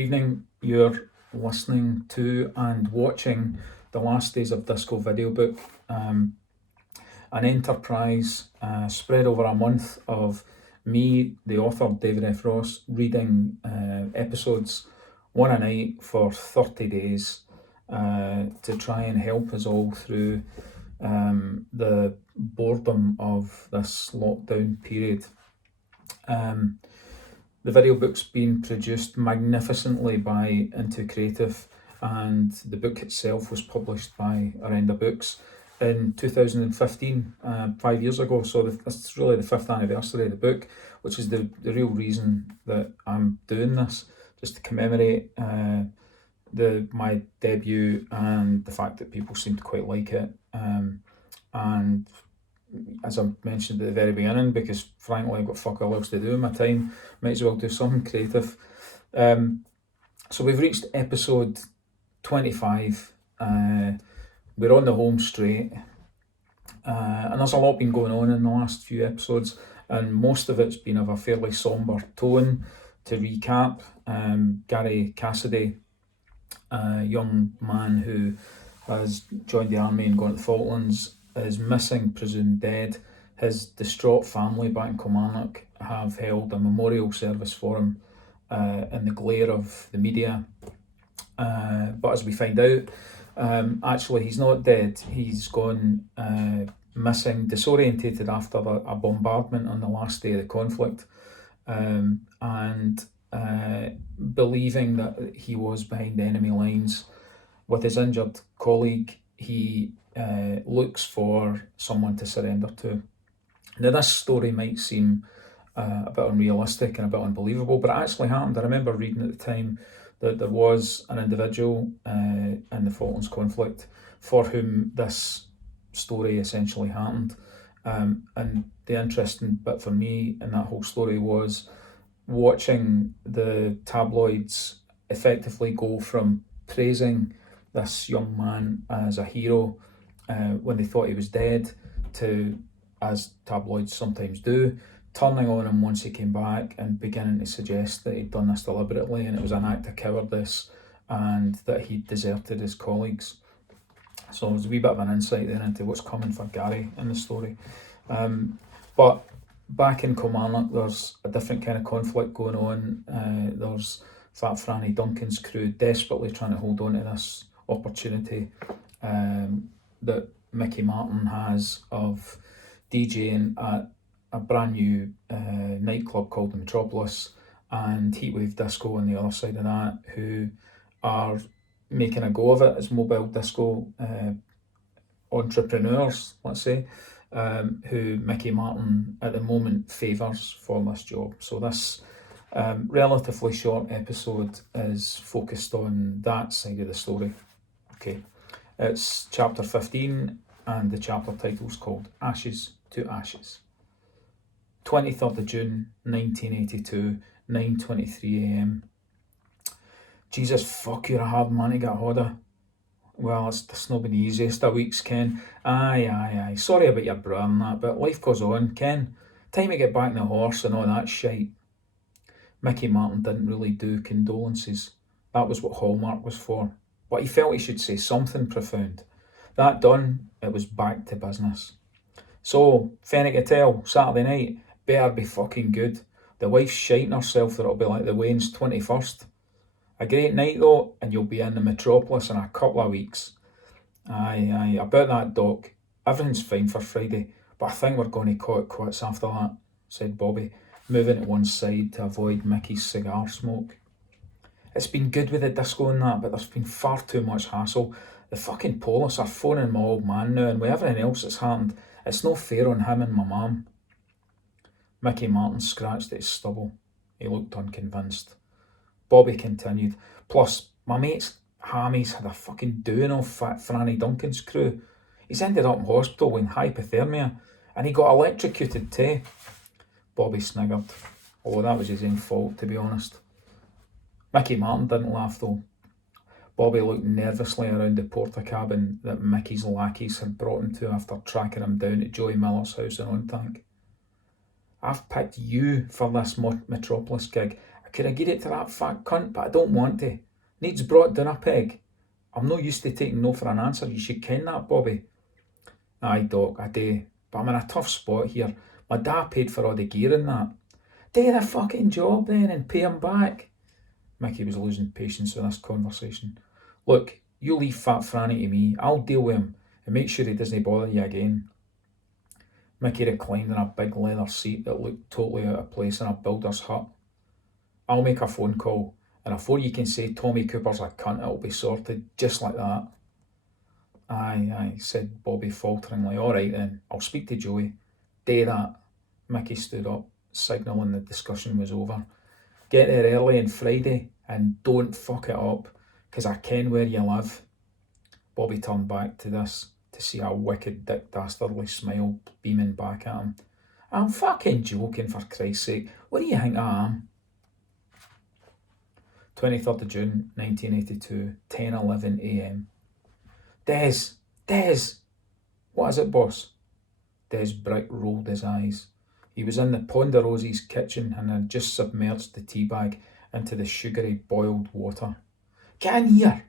Good evening. You're listening to and watching The Last Days of Disco Videobook, an enterprise spread over a month of me, the author David F. Ross, reading episodes one a night for 30 days to try and help us all through the boredom of this lockdown period. The video book's been produced magnificently by Into Creative, and the book itself was published by Orenda Books in 2015, 5 years ago. So this is really the 5th anniversary of the book, which is the real reason that I'm doing this, just to commemorate my debut and the fact that people seem to quite like it. And as I mentioned at the very beginning, because frankly I've got fuck all else to do in my time, might as well do something creative. So we've reached episode 25. We're on the home straight, and there's a lot been going on in the last few episodes, and most of it's been of a fairly sombre tone. To recap, Gary Cassidy, a young man who has joined the army and gone to the Falklands, is missing, presumed dead. His distraught family back in Kilmarnock have held a memorial service for him in the glare of the media. But as we find out, actually he's not dead. He's gone missing, disorientated after a bombardment on the last day of the conflict, and believing that he was behind enemy lines with his injured colleague. He looks for someone to surrender to. Now, this story might seem a bit unrealistic and a bit unbelievable, but it actually happened. I remember reading at the time that there was an individual in the Falklands conflict for whom this story essentially happened. And the interesting bit for me in that whole story was watching the tabloids effectively go from praising this young man as a hero when they thought he was dead, to, as tabloids sometimes do, turning on him once he came back and beginning to suggest that he'd done this deliberately and it was an act of cowardice and that he deserted his colleagues. So there's a wee bit of an insight there into what's coming for Gary in the story. But back in Kilmarnock, there's a different kind of conflict going on. There's Fat Franny Duncan's crew desperately trying to hold on to this opportunity that Mickey Martin has of DJing at a brand new nightclub called the Metropolis, and Heatwave Disco on the other side of that, who are making a go of it as mobile disco entrepreneurs, let's say, who Mickey Martin at the moment favours for this job. So this relatively short episode is focused on that side of the story. Okay, it's chapter 15, and the chapter title is called Ashes to Ashes. 23rd of June 1982, 9:23am. Jesus, fuck, you're a hard man to get hold of. Well, it's not been the easiest of weeks, Ken. Aye. Sorry about your bra and that, but life goes on, Ken. Time to get back on the horse and all that shite. Mickey Martin didn't really do condolences. That was what Hallmark was for. But he felt he should say something profound. That done, it was back to business. So, Fennick to tell, Saturday night, better be fucking good. The wife's shiting herself that it'll be like the Wayne's 21st. A great night though, and you'll be in the Metropolis in a couple of weeks. Aye, about that, Doc. Everything's fine for Friday, but I think we're going to call it quits after that, said Bobby, moving to one side to avoid Mickey's cigar smoke. It's been good with the disco and that, but there's been far too much hassle. The fucking police are phoning my old man now, and with everything else that's happened, it's no fair on him and my mum. Mickey Martin scratched at his stubble. He looked unconvinced. Bobby continued, plus, my mate's Hammy's had a fucking doing of Fat Franny Duncan's crew. He's ended up in hospital with hypothermia, and he got electrocuted too. Bobby sniggered. Oh, that was his own fault, to be honest. Mickey Martin didn't laugh though. Bobby looked nervously around the porta cabin that Mickey's lackeys had brought him to after tracking him down to Joey Miller's house in Ontank. I've picked you for this Metropolis gig. I could have given it to that fat cunt, but I don't want to. Needs brought down a peg. I'm no used to taking no for an answer. You should ken that, Bobby. Aye, Doc, I do. But I'm in a tough spot here. My dad paid for all the gear and that. Do the fucking job then and pay him back. Mickey was losing patience with this conversation. Look, you leave Fat Franny to me. I'll deal with him and make sure he doesn't bother you again. Mickey reclined in a big leather seat that looked totally out of place in a builder's hut. I'll make a phone call, and before you can say Tommy Cooper's a cunt, it'll be sorted, just like that. Aye, said Bobby falteringly. All right then, I'll speak to Joey. Do that. Mickey stood up, signalling the discussion was over. Get there early on Friday, and don't fuck it up, 'cause I ken where you live. Bobby turned back to this to see a wicked Dick Dastardly smile beaming back at him. I'm fucking joking, for Christ's sake. What do you think I am? 23rd of June 1982, 10:11 a.m. Des! What is it, boss? Des Brick rolled his eyes. He was in the Ponderosi's kitchen and had just submerged the tea bag into the sugary boiled water. Get in here!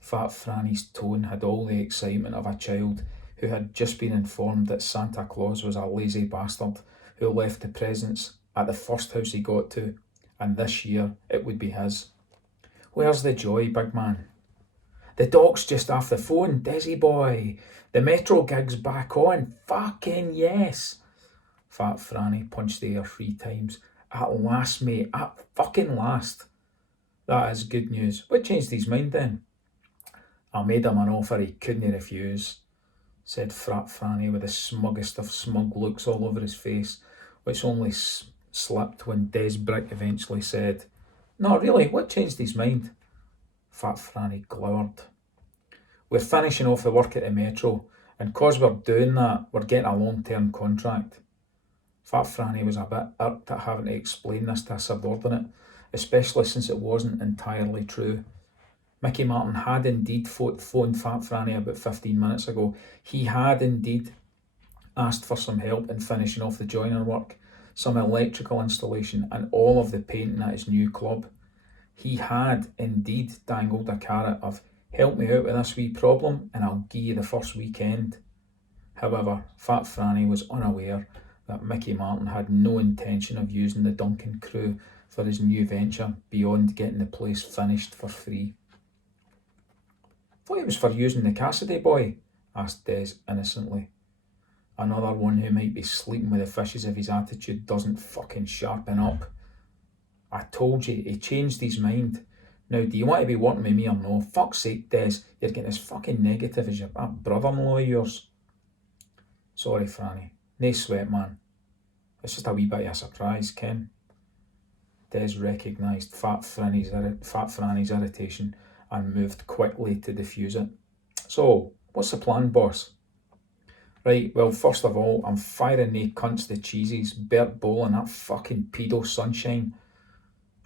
Fat Franny's tone had all the excitement of a child who had just been informed that Santa Claus was a lazy bastard who left the presents at the first house he got to, and this year it would be his. Where's the joy, big man? The doc's just off the phone, Desi boy. The Metro gig's back on. Fucking yes. Fat Franny punched the air 3 times. At last, mate. At fucking last. That is good news. What changed his mind then? I made him an offer he couldn't refuse, said Fat Franny with the smuggest of smug looks all over his face, which only slipped when Des Brick eventually said, No, really, what changed his mind? Fat Franny glowered. We're finishing off the work at the Metro, and 'cause we're doing that, we're getting a long-term contract. Fat Franny was a bit irked at having to explain this to a subordinate, especially since it wasn't entirely true. Mickey Martin had indeed phoned Fat Franny about 15 minutes ago. He had indeed asked for some help in finishing off the joiner work, some electrical installation, and all of the painting at his new club. He had indeed dangled a carrot of, help me out with this wee problem and I'll give you the first weekend. However, Fat Franny was unaware that Mickey Martin had no intention of using the Duncan crew for his new venture beyond getting the place finished for free. Thought it was for using the Cassidy boy, asked Des innocently. Another one who might be sleeping with the fishes if his attitude doesn't fucking sharpen up. I told you, he changed his mind. Now, do you want to be working with me or no? Fuck's sake, Des, you're getting as fucking negative as your brother-in-law of yours. Sorry, Franny. No sweat, man. It's just a wee bit of a surprise, Ken. Des recognised Fat Franny's irritation and moved quickly to diffuse it. So, what's the plan, boss? Right, well, first of all, I'm firing they cunts the cheesies, Bert Bowl and that fucking pedo Sunshine.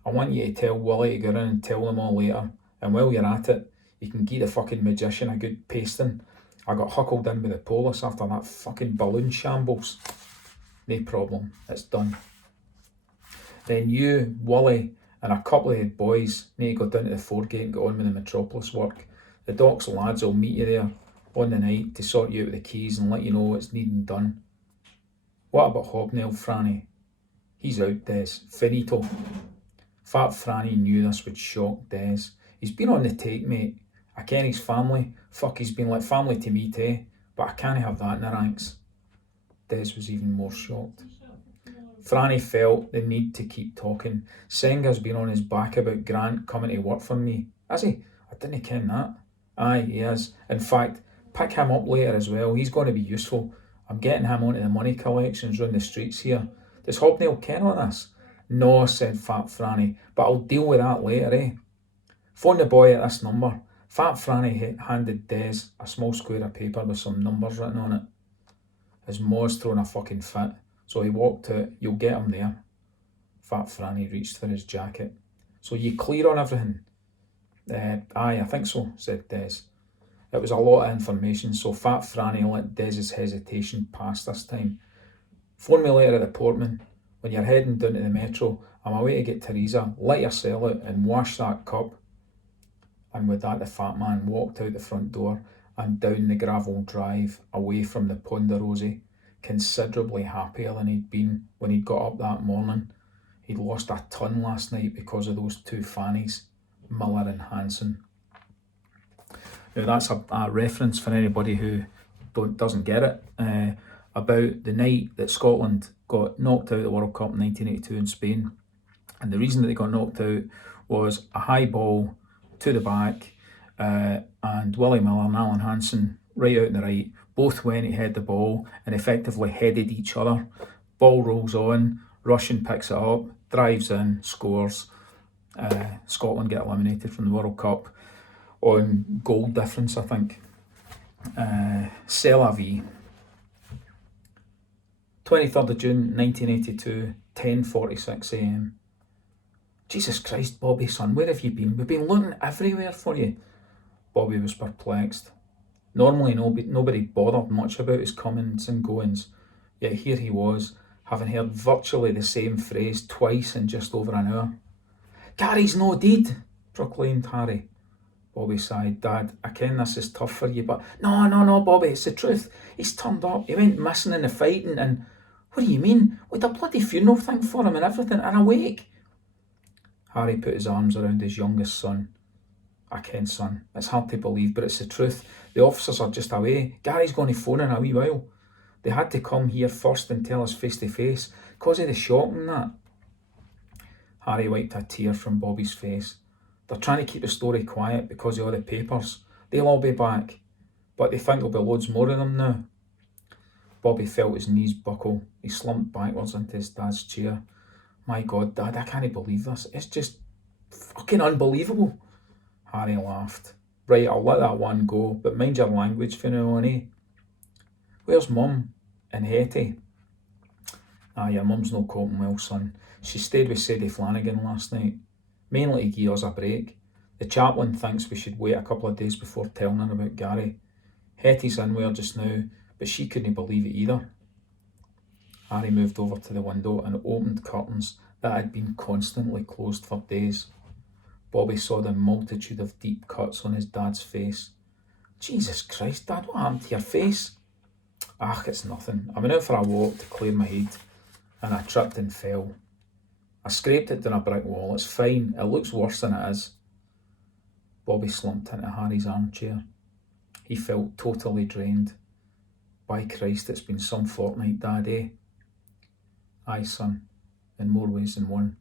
I want you to tell Wally to go around and tell them all later, and while you're at it, you can give the fucking magician a good pasting. I got huckled in with the police after that fucking balloon shambles. No problem, it's done. Then you, Wally, and a couple of the boys need to go down to the Foregate and get on with the Metropolis work. The Doc's lads will meet you there on the night to sort you out with the keys and let you know what's needing done. What about Hobnail, Franny? He's out, Des. Finito. Fat Franny knew this would shock Des. He's been on the take, mate. I ken his family. Fuck, he's been like family to me too. But I can't have that in the ranks. Des was even more shocked. Franny felt the need to keep talking. Senga's been on his back about Grant coming to work for me. Is he? I didn't ken that. Aye, he is. In fact, pick him up later as well. He's going to be useful. I'm getting him onto the money collections round the streets here. Does Hobnail ken on this? No, said Fat Franny, but I'll deal with that later, eh? Phone the boy at this number. Fat Franny handed Des a small square of paper with some numbers written on it. His maw's thrown a fucking fit, so he walked out. You'll get him there. Fat Franny reached for his jacket. So you clear on everything? Aye, I think so, said Des. It was a lot of information, so Fat Franny let Des's hesitation pass this time. Phone me later at the Portman. When you're heading down to the Metro, I'm away to get Teresa, light her cell out and wash that cup. And with that the fat man walked out the front door and down the gravel drive away from the Ponderosa, considerably happier than he'd been when he'd got up that morning. He'd lost a ton last night because of those two fannies, Miller and Hansen. Now that's a reference for anybody who doesn't get it, about the night that Scotland got knocked out of the World Cup in 1982 in Spain. And the reason that they got knocked out was a high ball to the back, and Willie Miller and Alan Hansen right out in the right, both went to head the ball and effectively headed each other. Ball rolls on, Russian picks it up, drives in, scores. Scotland get eliminated from the World Cup on goal difference, I think. C'est la vie. 23rd of June 1982, 10:46 a.m. Jesus Christ, Bobby, son, where have you been? We've been looking everywhere for you. Bobby was perplexed. Normally nobody bothered much about his comings and goings, yet here he was, having heard virtually the same phrase twice in just over an hour. "Gary's no deed," proclaimed Harry. Bobby sighed. "Dad, I ken this is tough for you, but..." No, Bobby, it's the truth. He's turned up. He went missing in the fighting and... What do you mean? With a bloody funeral thing for him and everything, and a wake. Harry put his arms around his youngest son. "I ken, son. It's hard to believe, but it's the truth. The officers are just away. Gary's going to phone in a wee while. They had to come here first and tell us face to face, cause of the shock and that." Harry wiped a tear from Bobby's face. "They're trying to keep the story quiet because of all the papers. They'll all be back, but they think there'll be loads more of them now." Bobby felt his knees buckle. He slumped backwards into his dad's chair. "My God, Dad, I can't believe this. It's just fucking unbelievable." Harry laughed. "Right, I'll let that one go, but mind your language for now on, eh? Where's Mum and Hetty?" Your mum's no coping well, son. She stayed with Sadie Flanagan last night, mainly to give us a break. The chaplain thinks we should wait a couple of days before telling her about Gary. Hetty's in with her just now, but she couldn't believe it either." Harry moved over to the window and opened curtains that had been constantly closed for days. Bobby saw the multitude of deep cuts on his dad's face. "Jesus Christ, Dad, what happened to your face?" It's nothing. I went out for a walk to clear my head, and I tripped and fell. I scraped it down a brick wall. It's fine. It looks worse than it is." Bobby slumped into Harry's armchair. He felt totally drained. "By Christ, it's been some fortnight, Dad, eh?" "Aye, son, in more ways than one."